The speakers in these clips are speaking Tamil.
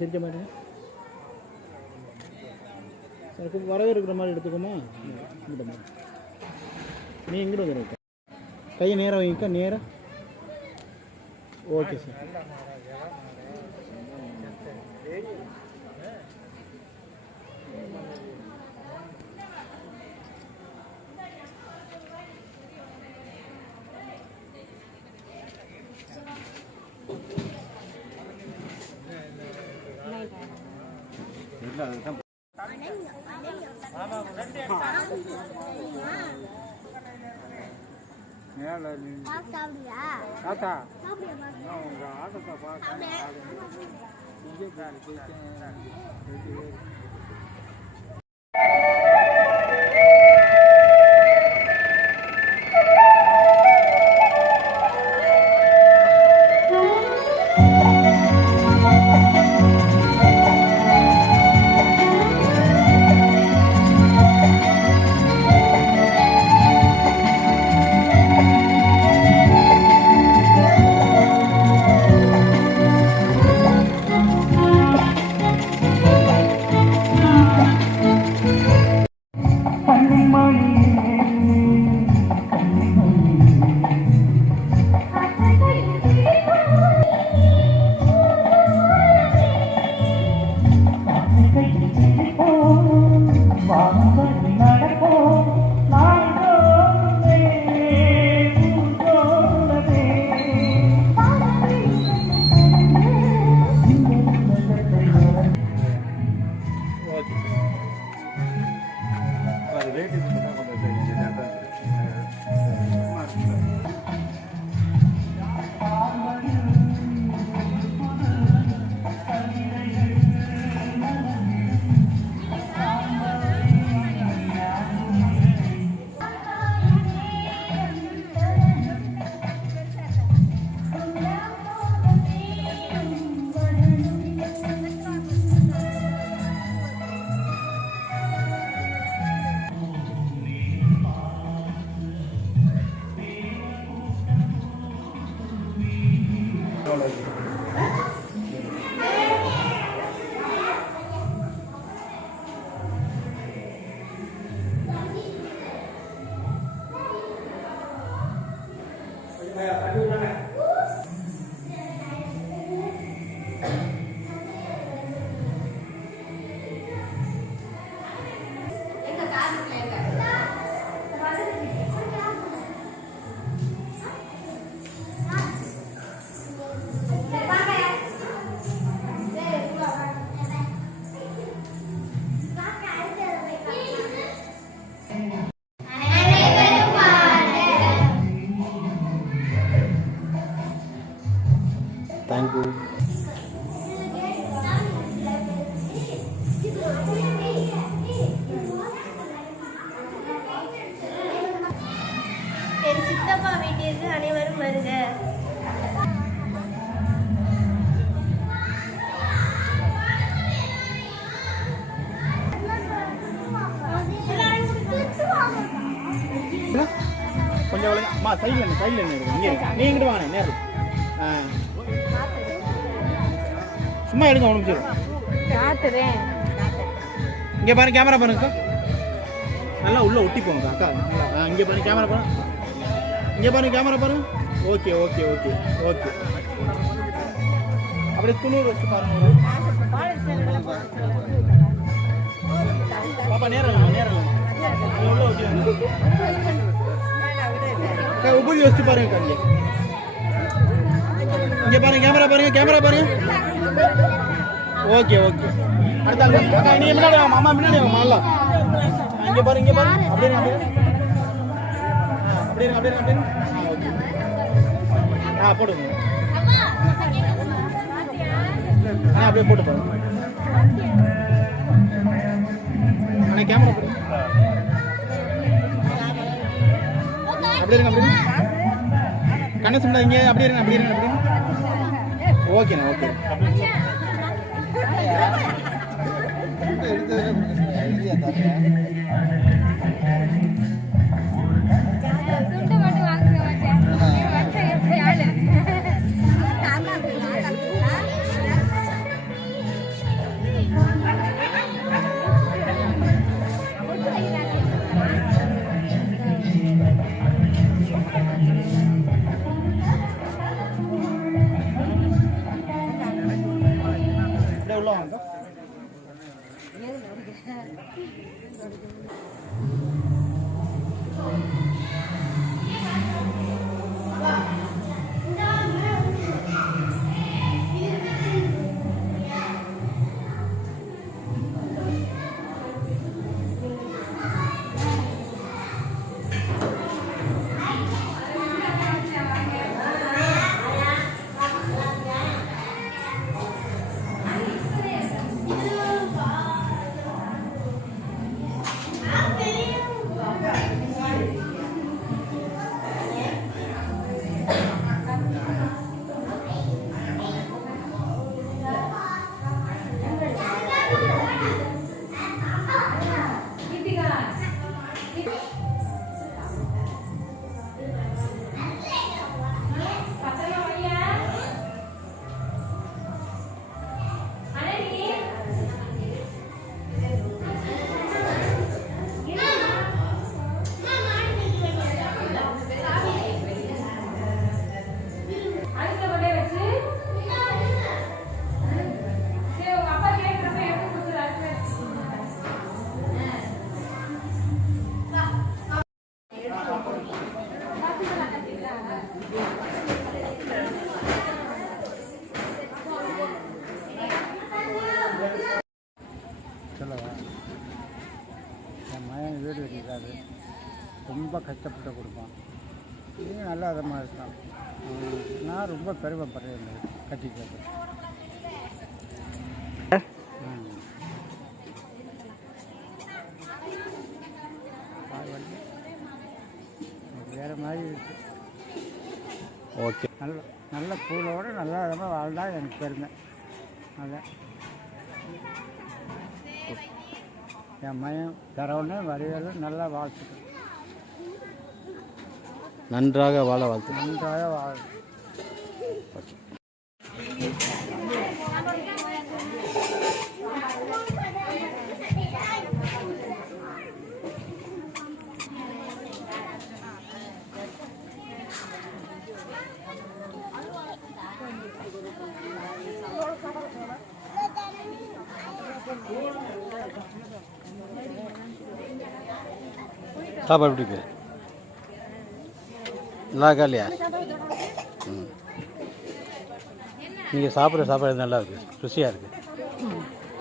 செஞ்ச மாதிரி எனக்கு வரவேற்கிற மாதிரி எடுத்துக்கோமா. நீ எங்கிட்ட வந்து கையை நேராக வைக்க நேராக. Okay sir. Thank you. என் சித்தப்பா வீட்டிற்கு அனைவரும் வருக. கொஞ்சம் அம்மா சைடில் இங்கே நீ எங்கிட்டு வாங்க நேரம். சும்மா எடுங்க அவனுக்கு இங்கே பாருங்க, கேமரா பாருங்க நல்லா உள்ள ஒட்டி போங்க அக்கா. இங்கே பாருங்க கேமரா பாருங்க, இங்கே பாருங்க கேமரா பாருங்க. Okay okay okay okay. அப்படியே துணூர் வச்சு பாருங்க. பாப்பா நேரம் உள்ள ஓகே. உபதி வச்சு பாருங்க. இங்கே பாருங்க கேமரா பாருங்க. Okay okay. அடுத்த நீ முன்னாடி அம்மா முன்னாடி மாலா. இங்கே பாருங்க அப்படியே ஓகே. போடுங்க. அப்படியே போட்டு பாருங்க. ஆனால் கேமரா போடுங்க. அப்படியே இருங்க. கண்ணை சுண்டா இங்கே அப்படியே இருங்க. ஓகேண்ணா ஓகே. சொல்லவா என் மகன் வீடு கட்டியிருக்காரு, ரொம்ப கஷ்டப்பட்ட குடும்பம். இது நல்ல விதமாக இருக்கான். நான் ரொம்ப பெருமைப்படுறேன் கட்டிக்கிறது. வேறு மாதிரி இருக்கு. ஓகே. நல்ல நல்ல பூலோடு நல்ல விதமாக வாழ்ந்தா எனக்கு பெருமை. அதான் என் மயம் தரவுன்னு வரையிலும் நல்லா வாழ்த்துக்கு. நன்றாக வாழ வாழ்த்து. நன்றாக வாழ. சாப்பாடு எப்படி இருக்கு? நல்லா இருக்கா இல்லையா? நீங்கள் சாப்பிட்ற சாப்பாடு நல்லா இருக்குது, ருசியாக இருக்குது.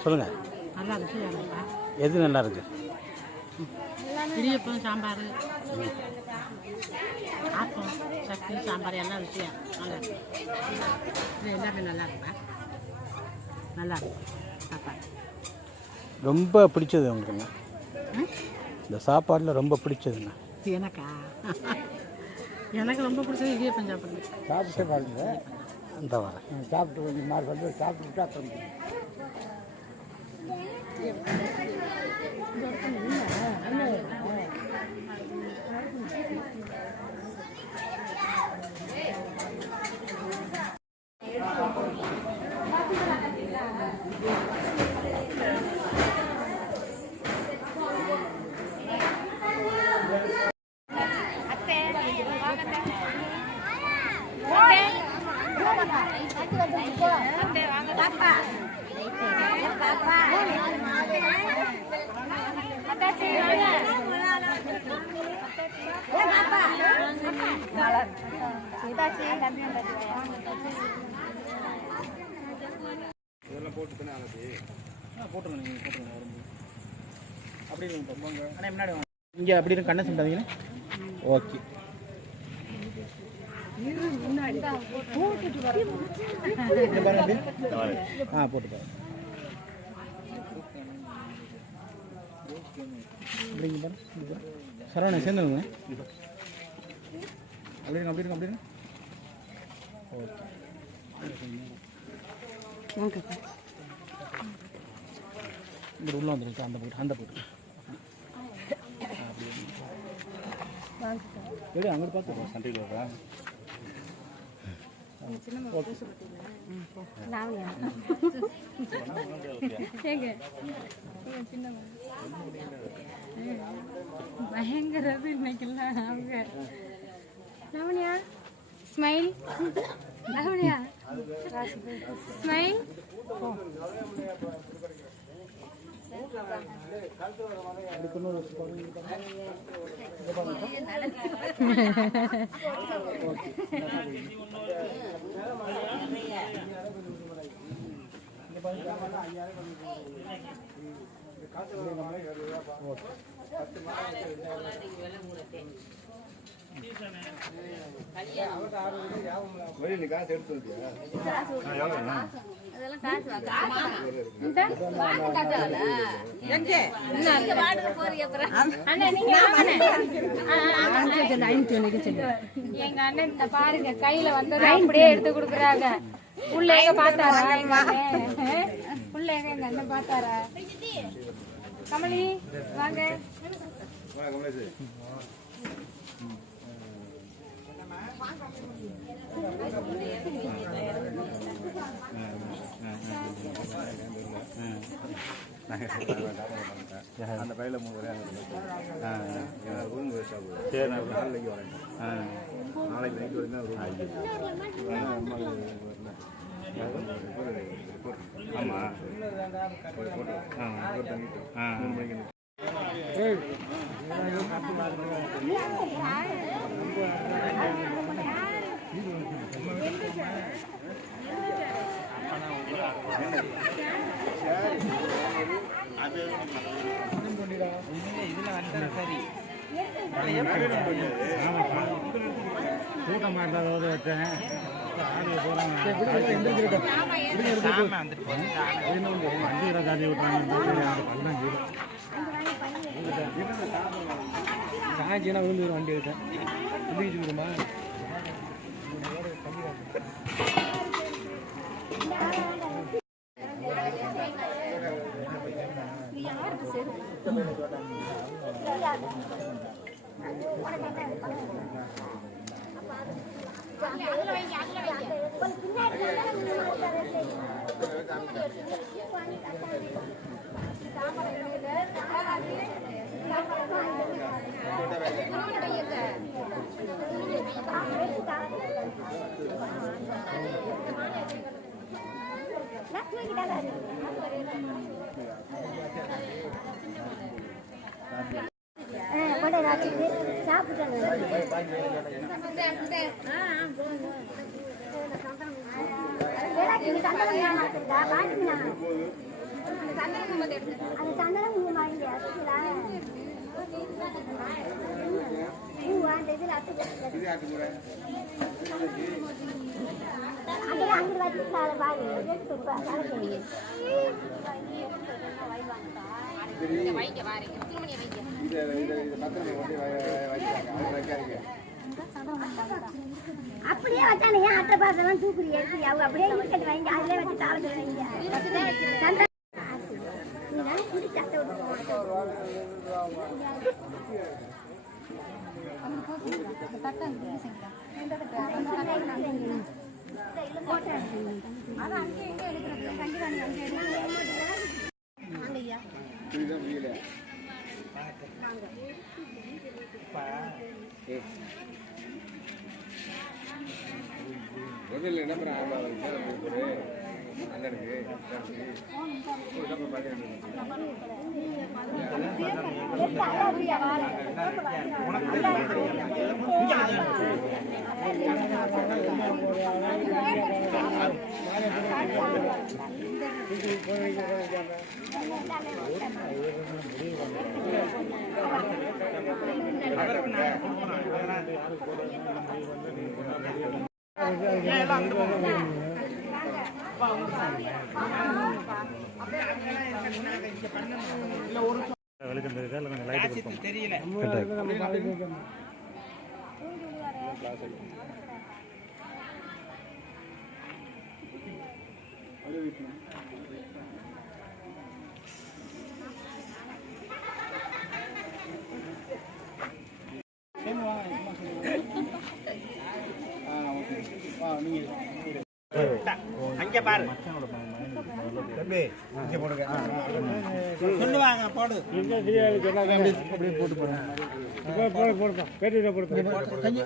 சொல்லுங்கள், நல்லா ருசியாக இருக்கா? எது நல்லா இருக்குது? இடியப்பம், சாம்பார், ஆப்பம், சட்னி, சாம்பார் எல்லாம் ருசியாக நல்லா இருக்கு. இது எல்லாமே நல்லா இருக்குப்பா, நல்லா இருக்கு சாப்பாடு. ரொம்ப பிடிச்சது உங்களுக்குங்க இந்த சாப்பாடில்? ரொம்ப பிடிச்சதுங்க எனக்கா? எனக்கு ரொம்ப பிடிச்சது இடியப்பம் சாப்பிடுங்க. சாப்பிட்டு பாருங்க. அந்த வரேன் சாப்பிட்டு கொஞ்சம் மாதிரி வந்து சாப்பிட்டுட்டா கொஞ்சம் இங்கே அப்படி இருக்கு. கண்ணை சொல்லிட்டாதீங்க. ஓகே. பாருங்க போட்டு பாருங்க. அப்படிங்க பாருங்க. சரவணன் சேர்ந்துருங்க. அப்படி இருங்க, அப்படி இருங்க, அப்படி இருங்க. ஓகே. இந்த உள்ள வந்துருக்கு. அந்த போட்டு எப்படி அங்கே பார்த்து சண்டையில் வரா? பயங்கர இன்னைக்கெல்லாம் அவங்க லாவண்யா ஸ்மைல், காசு எடுத்து வந்தியா? எங்க அண்ணன் இந்த பாருங்க கையில வந்தது அப்படியே எடுத்து கொடுக்குறாங்க. உள்ள எங்க பாத்தாரா எங்க அண்ணன்? உள்ள எங்க அண்ணன் பாத்தாரா? கமலி வாங்க. அந்த பையில 3 வரையா சரி நாளைக்கு வரேன். நாளைக்கு நைட்டு வரைக்கும் ஆமாம் தங்கிட்டு 3 மணிக்கு கூட்டம் மாட்டாத வச்சேன் ஆடியோ போகிறாங்க வண்டியில் தாண்டி விட்டாங்க சாய்ச்சினா விழுந்து வண்டி எடுத்தேன் விழுந்துச்சுமா அப்படியே வச்சானே அட்டை பாசெல்லாம் தூக்குறி எடுத்து அவங்க அப்படியே இருக்கட்டு வாங்கி அதிலே வச்சு தாளத்துல வைங்க முதல்ல என்ன பண்ண அண்ணனுக்கு தெரியல அங்க பாரு சொல்லுவாங்க போடு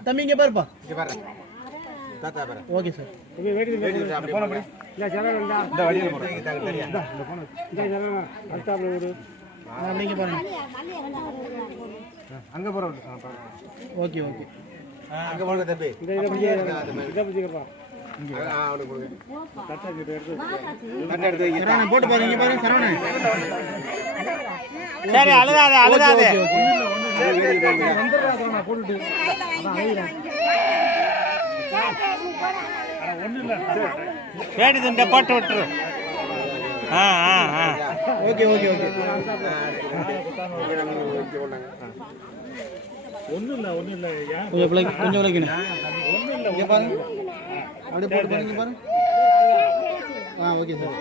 தம்பி இங்க பாருப்பா இங்க பாரு ஓகே சார். அப்படிங்க பாருங்க. அங்கே போகிறோம். Okay okay. அங்கே போடுங்க தம்பி. சரவணன் போட்டு பாருங்க. இங்க பாருங்க சரவணன். சரி அழுகாத அழுகாத. வேடி துண்டை போட்டு விட்டுரு. Okay okay okay. கொஞ்சம் விளக்கணும். இங்க பாருங்க. அப்படியே போட்டு பாருங்க பாருங்க. Okay sir.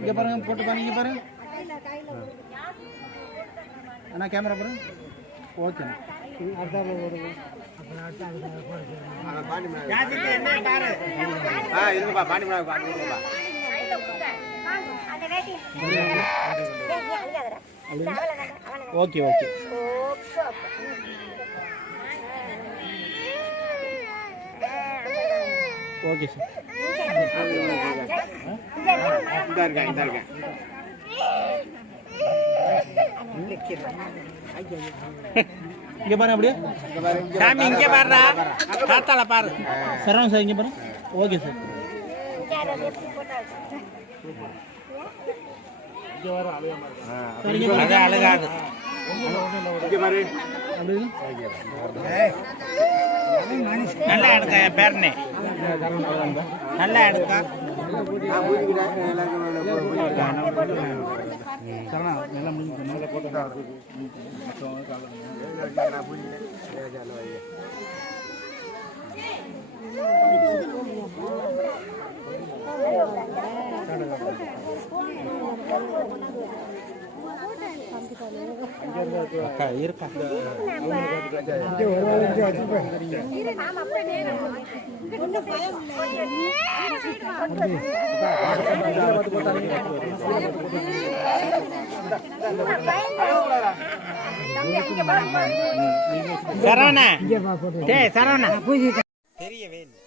இங்க பாருங்க போட்டு பாருங்க. இங்க பாருங்க அண்ணா கேமரா பாருங்க. ஓகே இருங்கப்பா பாண்டி கொடுங்கப்பா. Okay okay. Okay sir. இந்த இருக்கேன். இங்க பாருங்க. அப்படியே சாமி இங்கே பாருடா. தாத்தால பாரு. சரவணன் சார் இங்க பாருங்க. Okay sir. அது அழுகாது. நல்லா எடுக்க என் பேரனே. நல்லா எடுக்க. இருக்கா சரவணா. சரவணா தெரியவே இல்லை.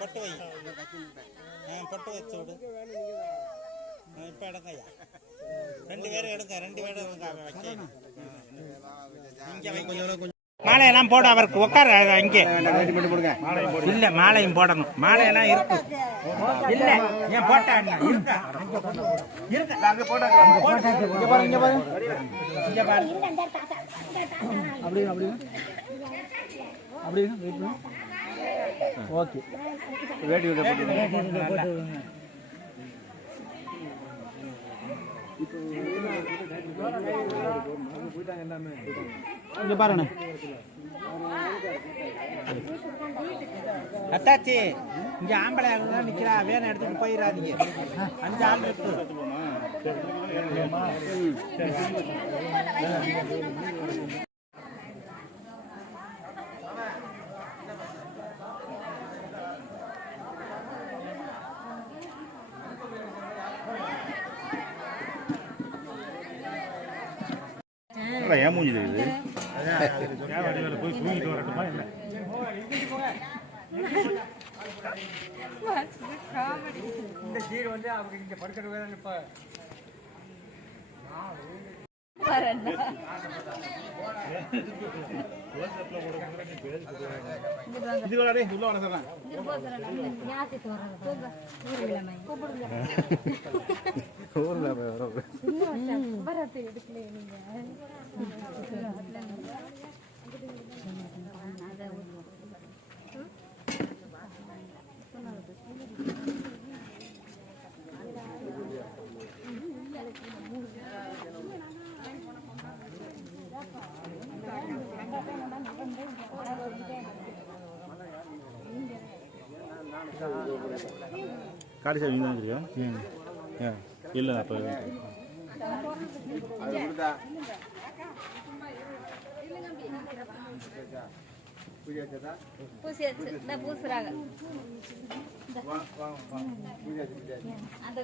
பொட்டு வை. பொட்டு வச்சு விடு. இப்போ எடுங்கய்யா. 2 பேரும் எடுங்க. 2 பேரும் எடுங்க. இங்கே வைங்க. மாலையெல்லாம் போட அவருக்கு உட்கார இங்கே. இல்ல மாலையும் போடணும். மாலையெல்லாம் இருக்கு. இல்ல ஏன் போட்டா ஓகே. இங்க பாருங்க அத்தாச்சி. இங்க ஆம்பளை தான் நிக்கிறா. வேணும் எடுத்துட்டு போயிடாதீங்க. 5 ஆள் இருக்கு. ஏன் மூஞ்சி தெரியுது? போய் தூங்கிட்டு வரட்டுமா என்ன? இந்த சீடு வந்து அவங்க இங்க படுக்கிறது இப்ப காடி சாமி தான் தெரியா? இல்லை அப்போ பூஜை வச்சதா பூசி இந்த பூசுறாங்க வாங்க பூஜை வச்சு அந்த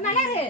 மலரு